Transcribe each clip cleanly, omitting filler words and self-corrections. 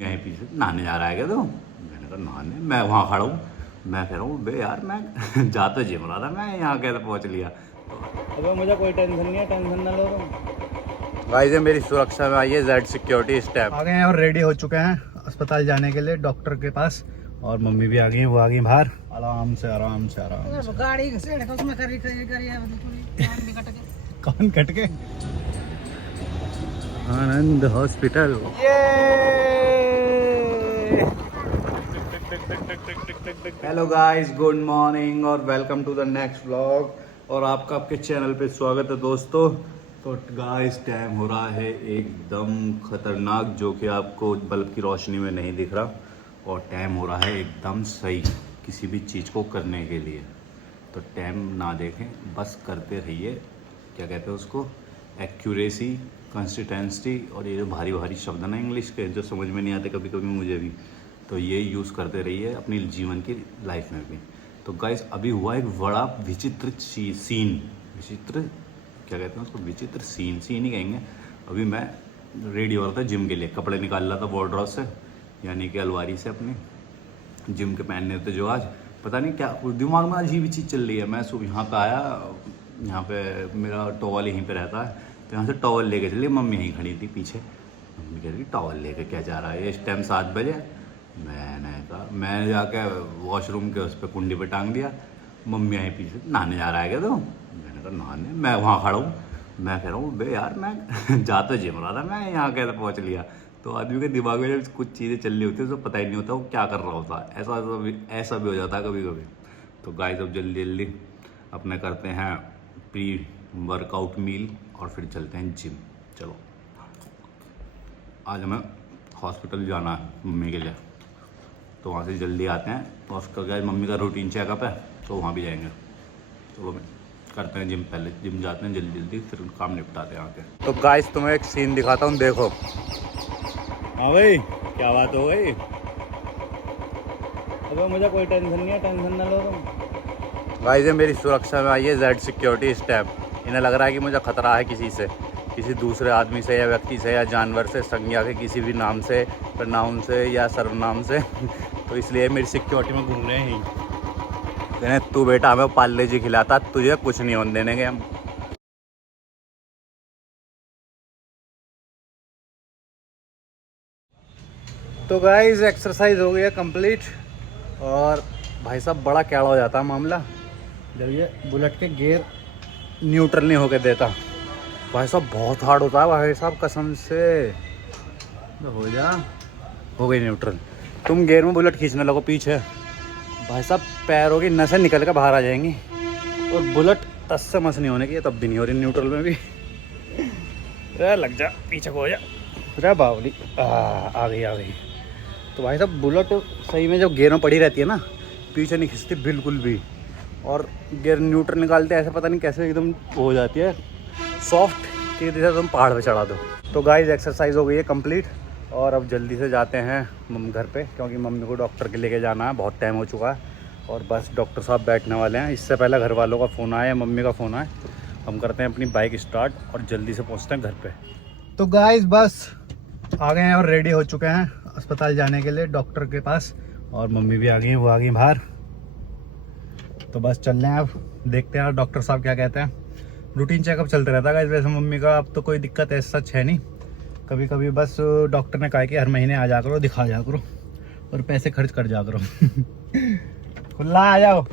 यहीं पीछे नहाने जा रहा है क्या तो मैंने कहा नहाने, मैं वहाँ खड़ा हूँ। मैं कह रहा हूँ बे यार मैं जा तो जिम रहा था, मैं यहाँ कैसे पहुँच लिया। अबे मुझे कोई टेंशन नहीं है, टेंशन ना लो तुम। गाइस मेरी सुरक्षा में आई है जेड सिक्योरिटी स्टेप। आ गए हैं और रेडी हो चुके हैं अस्पताल जाने के लिए डॉक्टर के पास। और मम्मी भी आ गई, वो आ गई बाहर। आराम से आराम से आराम से। गाड़ी से उसमें करी कौन कट के? Anand hospital. Hello guys, good morning और welcome to the next vlog. और आपका आपके चैनल पे स्वागत है दोस्तों। तो गाइस टाइम हो रहा है एकदम खतरनाक, जो कि आपको बल्ब की रोशनी में नहीं दिख रहा। और टाइम हो रहा है एकदम सही किसी भी चीज़ को करने के लिए। तो टाइम ना देखें, बस करते रहिए। क्या कहते हैं उसको, एक्यूरेसी, कंसिस्टेंसी। और ये जो भारी भारी शब्द है ना इंग्लिश के, जो समझ में नहीं आते कभी कभी मुझे भी, तो ये यूज़ करते रहिए अपनी जीवन की लाइफ में भी। तो गाइस अभी हुआ एक बड़ा विचित्र सीन, विचित्र क्या कहते हैं उसको, विचित्र सीन ही कहेंगे। अभी मैं रेडी हो रहा था जिम के लिए, कपड़े निकाल रहा था वार्डरोब से, यानी कि अलमारी से अपनी, जिम के पहनने थे जो आज पता नहीं क्या दिमाग में अजीब ही चीज़ चल रही है। मैं सुबह यहाँ पे आया, यहाँ पे मेरा टॉवल यहीं पे रहता है, तो यहाँ से टॉवल लेके चलिए। मम्मी यहीं खड़ी थी पीछे, मम्मी कह रही टॉवल लेके क्या जा रहा है इस टाइम 7 बजे। मैंने कहा, मैं जाके वॉशरूम के उस पर कुंडी पे टांग दिया। मम्मी यहीं पीछे नहाने जा रहा है क्या तो मैंने कहा नहाने, मैं वहाँ खड़ा हूँ। मैं कह रहा हूँ बे यार मैं जा तो जिम रहा था, मैं यहाँ कैसे पहुँच लिया। तो आदमी के दिमाग में जब कुछ चीज़ें चल रही होती है तो पता ही नहीं होता वो क्या कर रहा होता है। ऐसा भी हो जाता है कभी कभी। तो गाइस अब जल्दी जल्दी अपने करते हैं प्री वर्कआउट मील और फिर चलते हैं जिम। चलो, आज हमें हॉस्पिटल जाना है मम्मी के लिए, तो वहाँ से जल्दी आते हैं। और उसका क्या, मम्मी का रूटीन चेकअप है, तो वहाँ भी जाएंगे। तो करते हैं जिम, पहले जिम जाते हैं जल्दी जल्दी, फिर काम निपटाते हैं आके। तो गाइस तुम्हें एक सीन दिखाता हूँ, देखो। हाँ भाई, क्या बात हो गई? अबे मुझे कोई टेंशन नहीं है, टेंशन ना लो तुम। गाइस ये मेरी सुरक्षा में आई है जेड सिक्योरिटी स्टेप। इन्हें लग रहा है कि मुझे खतरा है किसी से, किसी दूसरे आदमी से या व्यक्ति से या जानवर से, संज्ञा के किसी भी नाम से, प्रनाउन से या सर्वनाम से। तो इसलिए मेरी सिक्योरिटी में घूम रहे हैं। कहने तू बेटा हमें पार्ले जी खिलाता, तुझे कुछ नहीं होने देने के हम। तो गाइस एक्सरसाइज हो गई है कंप्लीट। और भाई साहब बड़ा कैड़ा हो जाता है मामला जब ये बुलेट के गियर न्यूट्रल नहीं होके देता। भाई साहब बहुत हार्ड होता है भाई साहब, कसम से। तो हो जा, हो गई न्यूट्रल। तुम गियर में बुलेट खींचने लगो पीछे, भाई साहब पैरों की नसें निकल कर बाहर आ जाएंगी। और बुलेट टस से मस नहीं होने की, तब भी नहीं हो रही न्यूट्रल में भी। लग जा, पीछे को हो जा। अरे बावली, आ गई। तो भाई साहब बुलेट सही में जब गियर में पड़ी रहती है ना, पीछे नहीं खिंचती बिल्कुल भी। और गियर न्यूट्रल निकालते ऐसे पता नहीं कैसे एकदम हो जाती है सॉफ्ट, कि जैसे तुम पहाड़ पे चढ़ा दो। तो गाइस एक्सरसाइज हो गई है कंप्लीट। और अब जल्दी से जाते हैं घर पे, क्योंकि मम्मी को डॉक्टर के लेके जाना है, बहुत टाइम हो चुका है। और बस डॉक्टर साहब बैठने वाले हैं। इससे पहले घर वालों का फ़ोन आया, मम्मी का फ़ोन आया। हम करते हैं अपनी बाइक स्टार्ट और जल्दी से पहुँचते हैं घर पे। तो गाइस बस आ गए हैं और रेडी हो चुके हैं अस्पताल जाने के लिए डॉक्टर के पास। और मम्मी भी आ गई, वो आ गई बाहर। तो बस चल रहे हैं, अब देखते हैं डॉक्टर साहब क्या कहते हैं। रूटीन चेकअप चलते रहता है वैसे मम्मी का, अब तो कोई दिक्कत ऐसा सच है नहीं। कभी कभी बस डॉक्टर ने कहा कि हर महीने आ जा करो, दिखा जा करो और पैसे खर्च कर जा करो। खुला आ जाओ।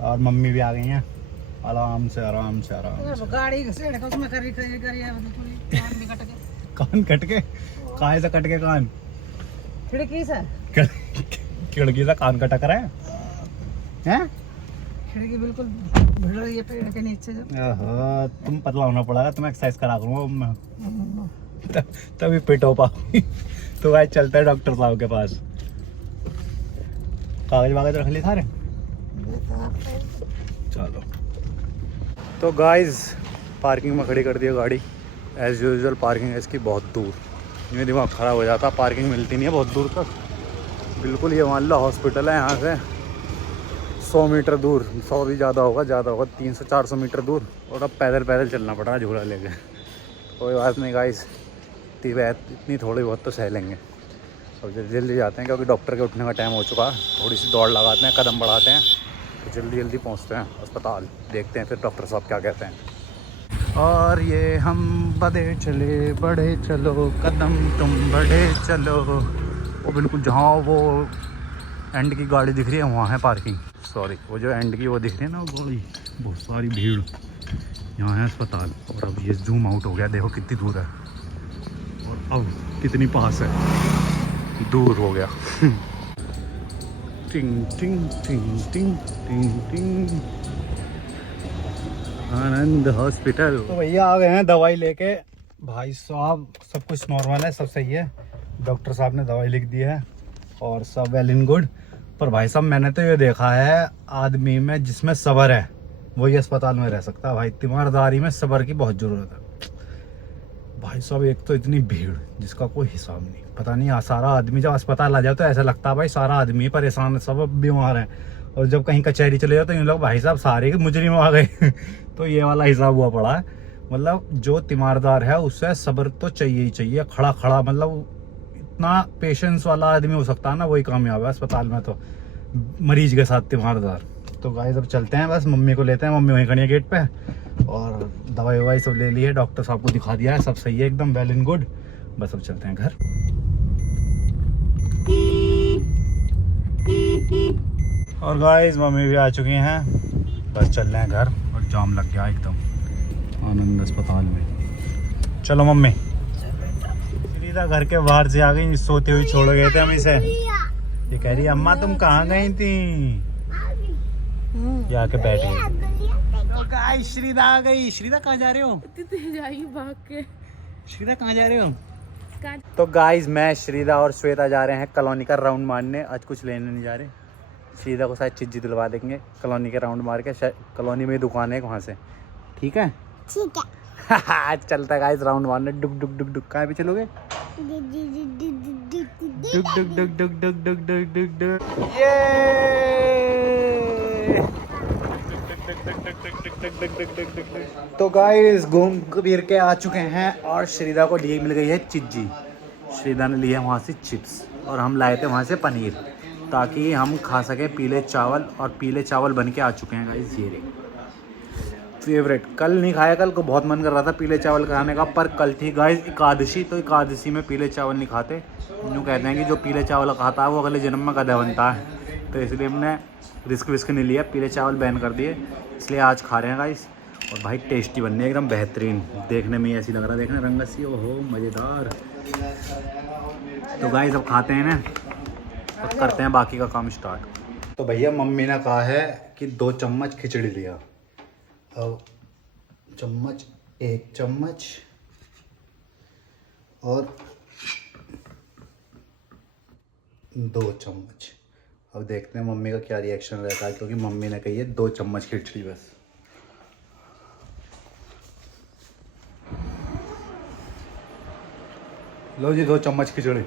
और मम्मी भी आ गई हैं, आराम से आराम से आराम से। गाड़ी से उसमें करी कान कट के? कहाँ से कट के कान? खिड़की से खिड़की से कान कटा कर है? खिड़की बिल्कुल भिड़ रही है पेड़ के नीचे जो। ओहो, तुम पतला होना पड़ेगा, तुम एक्सरसाइज करा करूँगा मैं, तभी फिट हो पाऊंगी। तो भाई चलते हैं डॉक्टर साहब के पास। कागज वागज रख लिए सारे? चलो। तो गाइस पार्किंग में खड़ी कर दी गाड़ी। एज यूजुअल पार्किंग है इसकी बहुत दूर, ये दिमाग खराब हो जाता, पार्किंग मिलती नहीं है बहुत दूर तक। बिल्कुल ये मान लो हॉस्पिटल है यहाँ से 100 मीटर दूर, 100 भी ज़्यादा होगा 300-400 मीटर दूर। और अब पैदल चलना पड़ रहा है झूला लेके। कोई बात नहीं गाइस, इतनी थोड़ी बहुत तो सह लेंगे। अब जल्दी जल्दी जाते हैं क्योंकि डॉक्टर के उठने का टाइम हो चुका है। थोड़ी सी दौड़ लगाते हैं, कदम बढ़ाते हैं, तो जल्दी जल्दी पहुंचते हैं अस्पताल। देखते हैं फिर डॉक्टर साहब क्या कहते हैं। और ये हम बढ़े चले, बढ़े चलो कदम तुम बढ़े चलो। वो बिल्कुल जहाँ वो एंड की गाड़ी दिख रही है वहाँ है पार्किंग। सॉरी, वो जो एंड की वो दिख रही है ना वो गाड़ी, बहुत सारी भीड़। यहाँ है अस्पताल। और अब ये जूम आउट हो गया, देखो कितनी दूर है और अब कितनी पास है, दूर हो गया। टिंग टिंग टिंग टिंग टिंग टिंग। आनंद हॉस्पिटल। तो भैया आ गए हैं दवाई लेके। भाई साहब सब कुछ नॉर्मल है, सब सही है। डॉक्टर साहब ने दवाई लिख दी है और सब वेल इन गुड। पर भाई साहब मैंने तो ये देखा है, आदमी में जिसमें सब्र है वही अस्पताल में रह सकता है। भाई तीमारदारी में सब्र की बहुत ज़रूरत है भाई साहब। एक तो इतनी भीड़ जिसका कोई हिसाब नहीं, पता नहीं सारा आदमी जब अस्पताल आ जाए तो ऐसा लगता है भाई सारा आदमी परेशान है, सब बीमार हैं। और जब कहीं कचहरी चले जाओ तो इन लोग भाई साहब सारे के मुजरिम आ गए। तो ये वाला हिसाब हुआ पड़ा है। मतलब जो तीमारदार है उससे सब्र तो चाहिए ही चाहिए। खड़ा खड़ा मतलब इतना पेशेंस वाला आदमी हो सकता है ना, वही कामयाब है अस्पताल में तो, मरीज के साथ तीमारदार। तो गाइस अब चलते हैं, बस मम्मी को लेते हैं। मम्मी वहीं खड़ी है गेट पे। और दवाई ववाई सब ले ली है, डॉक्टर साहब को दिखा दिया है, सब सही है एकदम वेल इन गुड। बस अब चलते हैं घर। और गाइस मम्मी भी आ चुकी हैं, बस चल रहे हैं घर। और जाम लग गया एकदम आनंद अस्पताल में। चलो मम्मी। सीधा घर के बाहर से आ गई, सोती हुई छोड़ गए थे हम इसे। ये कह रही अम्मा तुम कहाँ गई थी, ये आके बैठ गई। तो गाइस श्रीदा आ गई। श्रीदा कहाँ जा रहे हो? भाग के। श्रीदा कहाँ जा रहे हो? तो गाइस मैं श्रीदा और श्वेता जा रहे हैं कॉलोनी का राउंड मारने। आज कुछ लेने नहीं जा रहे। श्रीदा को शायद चिज्जी दिलवा देंगे कॉलोनी के राउंड मार के। कॉलोनी में ही दुकान है वहाँ से। ठीक है ठीक है। आज चलता है गाइस राउंड मारने। डुक डुक डुक डुक। कहाँ पे चलोगे? डुक डुक डुक डुक डुक डुक डुक डुक डुक। तो गाइस घूम फिर के आ चुके हैं और श्रीदा को लिए मिल गई है चिज्जी। श्रीदा ने लिया वहाँ से चिप्स और हम लाए थे वहाँ से पनीर, ताकि हम खा सके पीले चावल। और पीले चावल बन के आ चुके हैं गाइस, ये रे फेवरेट। कल नहीं खाया, कल को बहुत मन कर रहा था पीले चावल खाने का, पर कल थी गाइस एकादशी। तो एकादशी में पीले चावल नहीं खाते। यूँ कहते हैं कि जो पीले चावल खाता है वो अगले जन्म में गधा बनता है। तो इसलिए हमने रिस्क विस्क नहीं लिया, पीले चावल बैन कर दिए, इसलिए आज खा रहे हैं गाइस। और भाई टेस्टी बनने एकदम बेहतरीन, देखने में ऐसी लग रहा है, देखना रंगत सी, ओहो मज़ेदार। तो गाइस अब खाते हैं ना और करते हैं बाकी का काम स्टार्ट। तो भैया मम्मी ने कहा है कि 2 चम्मच खिचड़ी लिया। अब चम्मच, 1 चम्मच और 2 चम्मच। अब देखते हैं मम्मी का क्या रिएक्शन रहता है, क्योंकि मम्मी ने कही है 2 चम्मच खिचड़ी बस। लो जी 2 चम्मच खिचड़ी।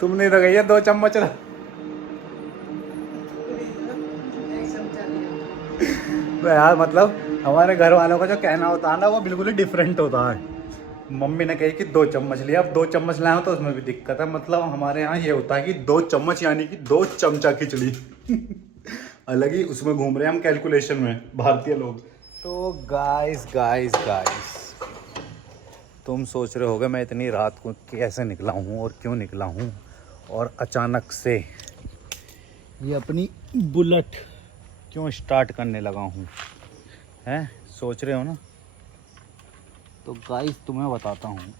तुमने तो कही है 2 चम्मच ना। तो यार मतलब हमारे घर वालों का जो कहना होता है ना वो बिल्कुल ही डिफरेंट होता है। मम्मी ने कही कि 2 चम्मच लिया, अब 2 चम्मच लाए हो तो उसमें भी दिक्कत है। मतलब हमारे यहाँ ये होता है कि 2 चम्मच यानी कि 2 चमचा खिचड़ी। अलग ही उसमें घूम रहे हैं हम कैलकुलेशन में भारतीय लोग। तो गाइस तुम सोच रहे होगे मैं इतनी रात को कैसे निकला हूँ और क्यों निकला हूँ, और अचानक से ये अपनी बुलेट क्यों स्टार्ट करने लगा हूँ, हैं सोच रहे हो ना। तो गाइस तुम्हें बताता हूँ,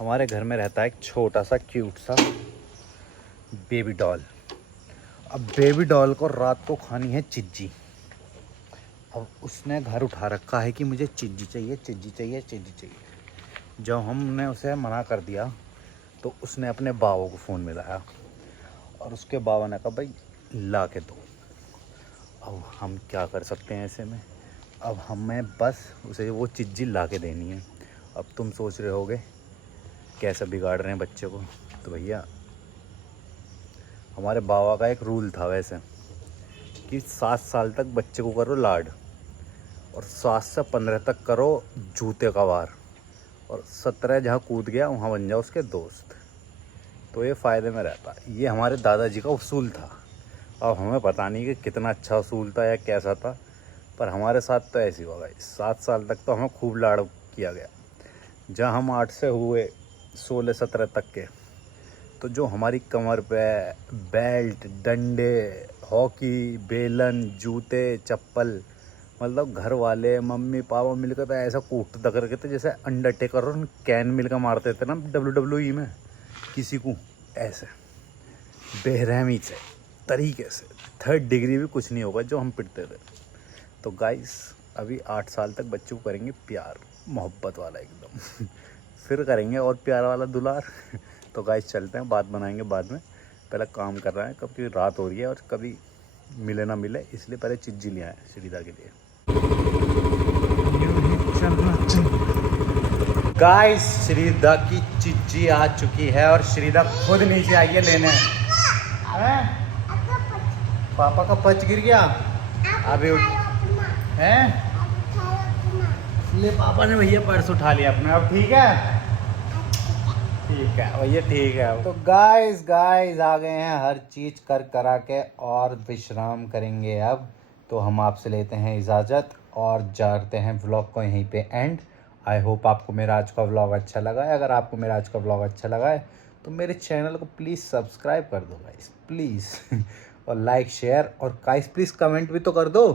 हमारे घर में रहता है एक छोटा सा क्यूट सा बेबी डॉल। अब बेबी डॉल को रात को खानी है चिज्जी। अब उसने घर उठा रखा है कि मुझे चिज्जी चाहिए, चिज्जी चाहिए, चिज्जी चाहिए। जब हमने उसे मना कर दिया तो उसने अपने बाबा को फ़ोन मिलाया और उसके बाबा ने कहा भाई ला के दो। अब हम क्या कर सकते हैं ऐसे में, अब हमें बस उसे वो चिज्जी ला के देनी है। अब तुम सोच रहे होगे कैसे बिगाड़ रहे हैं बच्चे को। तो भैया हमारे बाबा का एक रूल था वैसे कि 7 साल तक बच्चे को करो लाड और 7 से 15 तक करो जूते का वार, और 17 जहाँ कूद गया वहाँ बन जाओ उसके दोस्त। तो ये फ़ायदे में रहता है। ये हमारे दादाजी का उसूल था। अब हमें पता नहीं कि कितना अच्छा उसूल था या कैसा था, पर हमारे साथ तो ऐसी हुआ भाई। 7 साल तक तो हमें खूब लाड़ किया गया। जहाँ हम 8 से हुए 16-17 तक के, तो जो हमारी कमर पे बेल्ट, डंडे, हॉकी, बेलन, जूते, चप्पल, मतलब घर वाले मम्मी पापा मिलकर तो ऐसा कूटते तक रखे थे जैसे अंडरटेकर और कैन मिलकर मारते थे ना WWE में किसी को, ऐसे बेरहमी से तरीके से। 3rd डिग्री भी कुछ नहीं होगा जो हम पिटते थे। तो गाइस अभी 8 साल तक बच्चों को करेंगे प्यार मोहब्बत वाला एकदम फिर करेंगे और प्यार वाला दुलार। तो गाइस चलते हैं, बात बनाएंगे बाद में। पहले काम कर रहे हैं, कब की रात हो रही है और कभी मिले ना मिले, इसलिए पहले चिज्जी ले आए श्रीदा के लिए। गाइस श्रीदा की चिज्जी आ चुकी है और श्रीदा खुद नीचे आई है लेने। पापा का पच गिर गया अभी हैं, इसलिए पापा ने भैया पर्स उठा लिया अपने। अब ठीक है, ठीक है भैया, ठीक है। तो गाइस आ गए हैं, हर चीज़ कर करा के और विश्राम करेंगे अब। तो हम आपसे लेते हैं इजाज़त और जाते हैं व्लॉग को यहीं पे एंड। आई होप आपको मेरा आज का व्लॉग अच्छा लगा है। अगर आपको मेरा आज का व्लॉग अच्छा लगा है तो मेरे चैनल को प्लीज़ सब्सक्राइब कर दो गाइस, प्लीज़ और लाइक शेयर, और गाइस प्लीज़ कमेंट भी तो कर दो,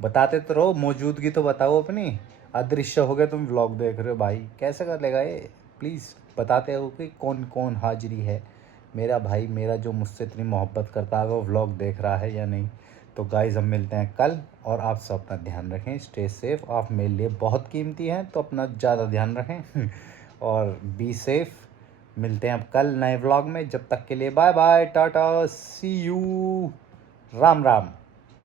बताते तो रहो, मौजूदगी तो बताओ अपनी। अदृश्य हो गए तुम व्लॉग देख रहे हो भाई, कैसे कर लेगा ये? प्लीज़ बताते हो कि कौन कौन हाजिरी है, मेरा भाई मेरा जो मुझसे इतनी मोहब्बत करता है वो व्लॉग देख रहा है या नहीं। तो गाइस हम मिलते हैं कल, और आप सब अपना ध्यान रखें, स्टे सेफ। आप मेरे लिए बहुत कीमती हैं तो अपना ज़्यादा ध्यान रखें और बी सेफ। मिलते हैं अब कल नए व्लॉग में, जब तक के लिए bye bye, tata, see you, Ram Ram.